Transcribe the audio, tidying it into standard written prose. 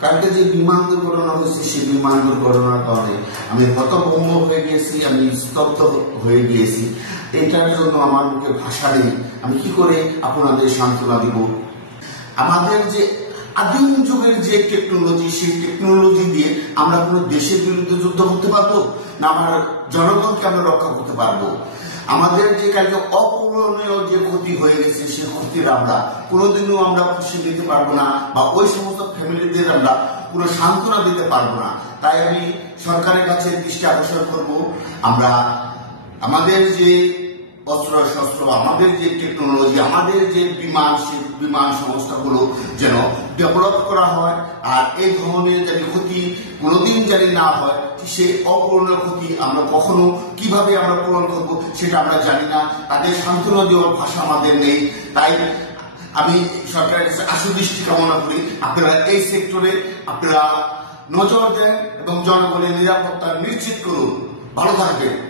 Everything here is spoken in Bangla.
কালকে যে বিমান দুর্ঘটনা হয়েছে সেই বিমান দুর্ঘটনার কারণে আমি হতভম্ব হয়ে গিয়েছি, আমি স্তব্ধ হয়ে গিয়েছি। এটার জন্য আমার মুখে ভাষা নেই। আমি কি করে আপনাদের সান্ত্বনা দিব? আমাদের যে আদিম যুগের যে টেকনোলজি, সেই টেকনোলজি দিয়ে আমরা কোনো দেশের বিরুদ্ধে যুদ্ধ করতে পারবো না? আমার জনগণকে আমরা রক্ষা করতে পারবো? আমাদের যে কালকে অপূরণীয় যে ক্ষতি হয়ে গেছে, সেই ক্ষতির আমরা কোনোদিনও আমরা খুশি দিতে পারবো না, বা ওই সমস্ত ফ্যামিলিদের আমরা কোনো সান্ত্বনা দিতে পারবো না। তাই আমি সরকারের কাছে দৃষ্টি আকর্ষণ করবো, আমরা আমাদের যে অস্ত্র শস্ত্র, আমাদের যে টেকনোলজি, আমাদের যে বিমান, সেই বিমান সংস্থাগুলো যেন ডেভেলপ করা হয়, আর এই ধরনের যেন ক্ষতি কোনোদিন যেন না হয়। সেই অপূরণীয় ক্ষতি আমরা কখনো কিভাবে আমরা পূরণ করবো সেটা আমরা জানি না। তাদের সান্ত্বনা দেওয়ার ভাষা আমাদের নেই। তাই আমি সরকারের কাছে আশু দৃষ্টি কামনা করি, আপনারা এই সেক্টরে আপনারা নজর দেন এবং জনগণের নিরাপত্তা নিশ্চিত করুন। ভালো থাকবেন।